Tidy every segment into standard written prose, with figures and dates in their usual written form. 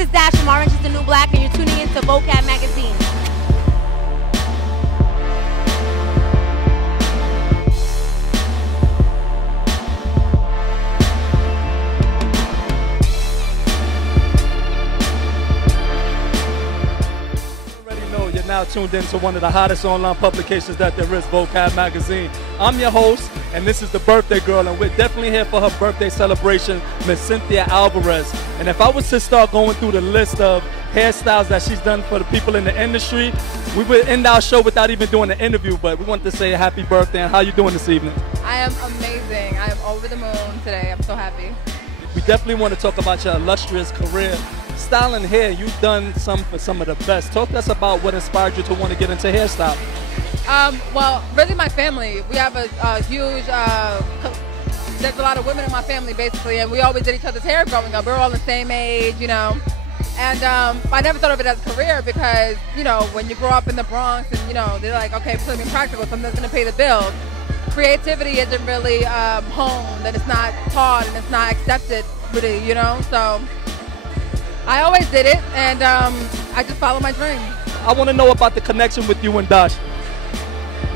is Dash from Orange is the New Black, and you're tuning in to Vocab Magazine. You're now tuned in to one of the hottest online publications that there is, Vocab Magazine. I'm your host, and this is the birthday girl, and we're definitely here for her birthday celebration, Miss Cynthia Alvarez. And if I was to start going through the list of hairstyles that she's done for the people in the industry, we would end our show without even doing an interview, but we want to say happy birthday, and how you doing this evening? I am amazing. I am over the moon today. I'm so happy. We definitely want to talk about your illustrious career. Styling hair, you've done some for some of the best. Talk to us about what inspired you to want to get into hairstyle. Well, really my family. We have a huge, there's a lot of women in my family basically, and we always did each other's hair growing up. We were all the same age, you know. And I never thought of it as a career because, you know, when you grow up in the Bronx and, you know, they're like, okay, it's something practical, something that's going to pay the bills. Creativity isn't really honed, and it's not taught, and it's not accepted really, you know, so I always did it, and I just follow my dream. I want to know about the connection with you and Dascha.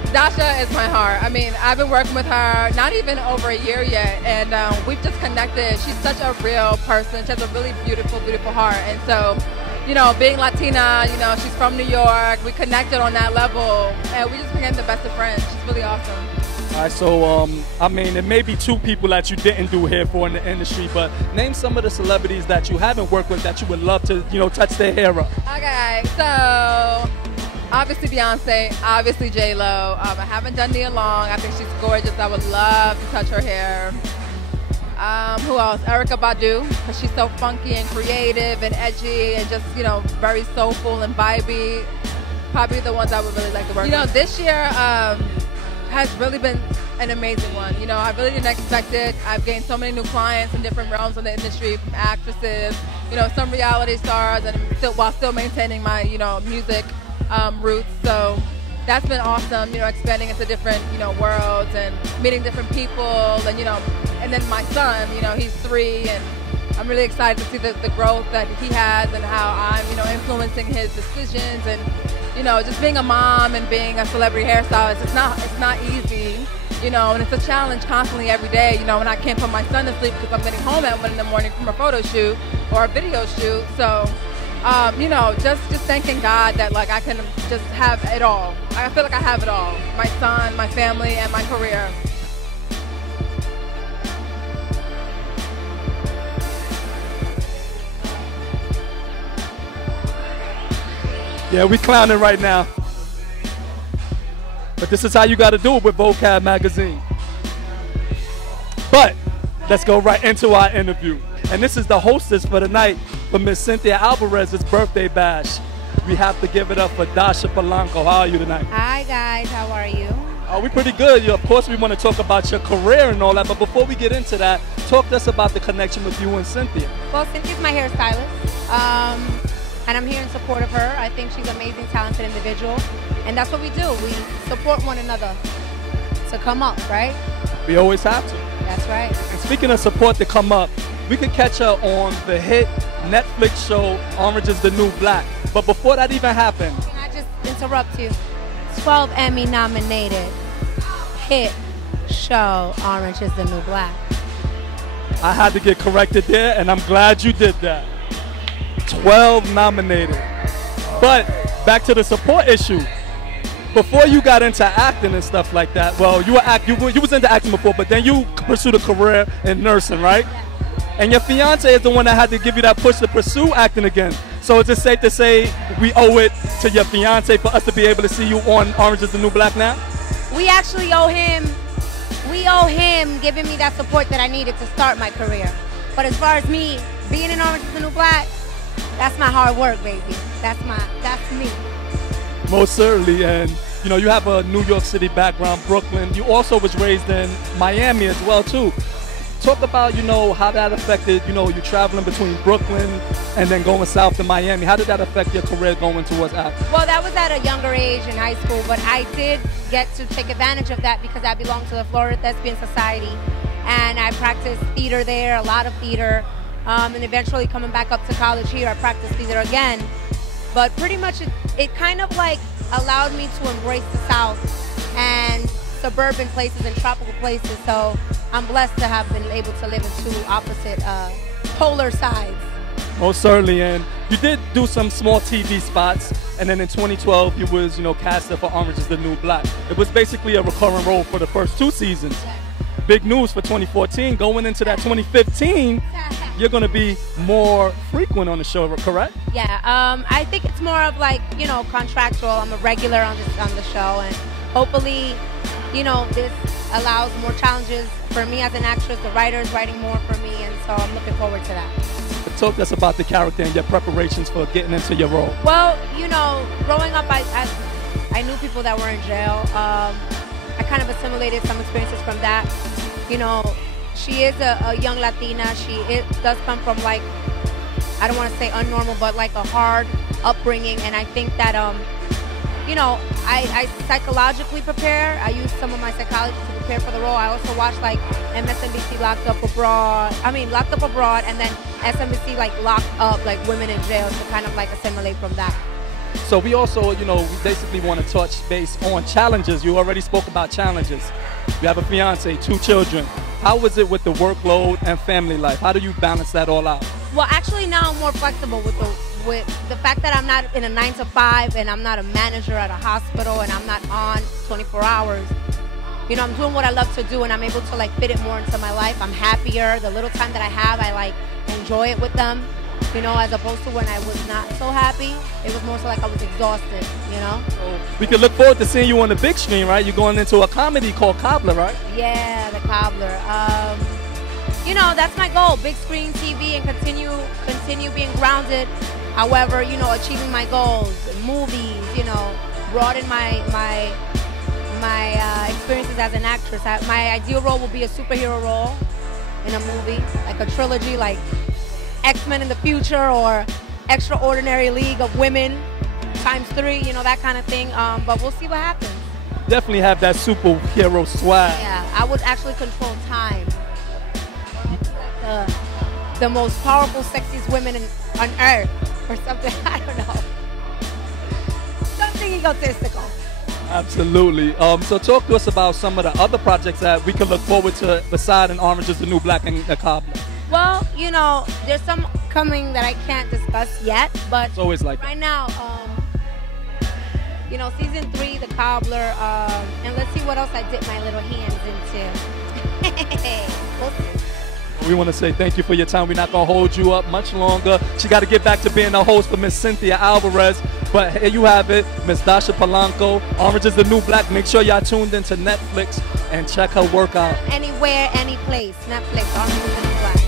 Dascha is my heart. I mean, I've been working with her not even over a year yet, and we've just connected. She's such a real person. She has a really beautiful, beautiful heart, and so, you know, being Latina, you know, she's from New York. We connected on that level, and we just became the best of friends. She's really awesome. All right, so, I mean, it may be two people that you didn't do hair for in the industry, but name some of the celebrities that you haven't worked with that you would love to, you know, touch their hair up. Okay, so obviously Beyonce, obviously J-Lo. I haven't done Nia Long. I think she's gorgeous. I would love to touch her hair. Who else? Erykah Badu, because she's so funky and creative and edgy and just, you know, very soulful and vibey. Probably the ones I would really like to work with. You know, this year, has really been an amazing one. You know, I really didn't expect it. I've gained so many new clients in different realms of the industry, from actresses, you know, some reality stars, and while still maintaining my, you know, music roots. So that's been awesome, you know, expanding into different, you know, worlds and meeting different people, and, you know, and then my son, you know, he's 3, and I'm really excited to see the growth that he has and how I'm, you know, influencing his decisions. And, you know, just being a mom and being a celebrity hairstylist, it's not easy, you know, and it's a challenge constantly every day, you know, and I can't put my son to sleep because I'm getting home at 1 in the morning from a photo shoot or a video shoot. So, you know, just thanking God that, like, I can just have it all. I feel like I have it all. My son, my family, and my career. Yeah, we clowning right now. But this is how you got to do it with Vocab Magazine. But let's go right into our interview. And this is the hostess for the night for Miss Cynthia Alvarez's birthday bash. We have to give it up for Dascha Polanco. How are you tonight? Hi guys, how are you? We're pretty good. Of course, we want to talk about your career and all that, but before we get into that, talk to us about the connection with you and Cynthia. Well, Cynthia's my hairstylist. And I'm here in support of her. I think she's an amazing, talented individual. And that's what we do. We support one another to come up, right? We always have to. That's right. And speaking of support to come up, we could catch her on the hit Netflix show, Orange is the New Black. But before that even happened... Can I just interrupt you? 12 Emmy nominated hit show, Orange is the New Black. I had to get corrected there, and I'm glad you did that. 12 nominated. But back to the support issue. Before you got into acting and stuff like that, well, you was into acting before, but then you pursued a career in nursing, right? Yeah. And your fiance is the one that had to give you that push to pursue acting again. So is it safe to say we owe it to your fiance for us to be able to see you on Orange is the New Black now? We actually owe him giving me that support that I needed to start my career. But as far as me being in Orange is the New Black, that's my hard work, baby. That's me. Most certainly, and you know, you have a New York City background, Brooklyn. You also was raised in Miami as well, too. Talk about, you know, how that affected, you know, you traveling between Brooklyn and then going south to Miami. How did that affect your career going towards acting? Well, that was at a younger age in high school, but I did get to take advantage of that because I belong to the Florida Thespian Society, and I practiced theater there, a lot of theater. and eventually coming back up to college here. I practice theater again. But pretty much it kind of like allowed me to embrace the South and suburban places and tropical places. So I'm blessed to have been able to live in two opposite polar sides. Most certainly, and you did do some small TV spots, and then in 2012 you was, casted for Orange is the New Black. It was basically a recurring role for the first 2 seasons. Big news for 2014, going into that 2015, you're going to be more frequent on the show, correct? Yeah, I think it's more of like, contractual. I'm a regular on the show, and hopefully, this allows more challenges for me as an actress. The writer's writing more for me, and so I'm looking forward to that. Talk to us about the character and your preparations for getting into your role. Well, growing up, I knew people that were in jail. I kind of assimilated some experiences from that. She is a young Latina. It does come from, like, I don't want to say unnormal, but like a hard upbringing. And I think that, I psychologically prepare. I use some of my psychology to prepare for the role. I also watch like MSNBC Locked Up Abroad, and then SNBC like Locked Up, like women in jail, to kind of like assimilate from that. So we also, we basically want to touch base on challenges. You already spoke about challenges. You have a fiance, 2 children. How was it with the workload and family life? How do you balance that all out? Well, actually now I'm more flexible with the fact that I'm not in a 9 to 5 and I'm not a manager at a hospital and I'm not on 24 hours. I'm doing what I love to do, and I'm able to like fit it more into my life. I'm happier. The little time that I have, I like enjoy it with them, as opposed to when I was not so happy. It was more so like I was exhausted, So we can look forward to seeing you on the big screen, right? You're going into a comedy called Cobbler, right? Yeah, the Cobbler. That's my goal, big screen TV, and continue being grounded. However, achieving my goals, movies, broaden my experiences as an actress. My ideal role will be a superhero role in a movie, like a trilogy, like X-Men in the future or Extraordinary League of Women ×3, that kind of thing. But we'll see what happens. Definitely have that superhero swag. Yeah, I would actually control time. The most powerful, sexiest women on earth, or something. I don't know. Something egotistical. Absolutely. So talk to us about some of the other projects that we can look forward to beside an Orange is the New Black and the Cobbler. Well, there's some coming that I can't discuss yet, but it's always like right now, season 3, the Cobbler, and let's see what else I dip my little hands into. We'll see. We want to say thank you for your time. We're not going to hold you up much longer. She got to get back to being a host for Miss Cynthia Alvarez. But here you have it, Miss Dascha Polanco, Orange is the New Black. Make sure y'all tuned into Netflix and check her work out. Anywhere, any place. Netflix, Orange is the New Black.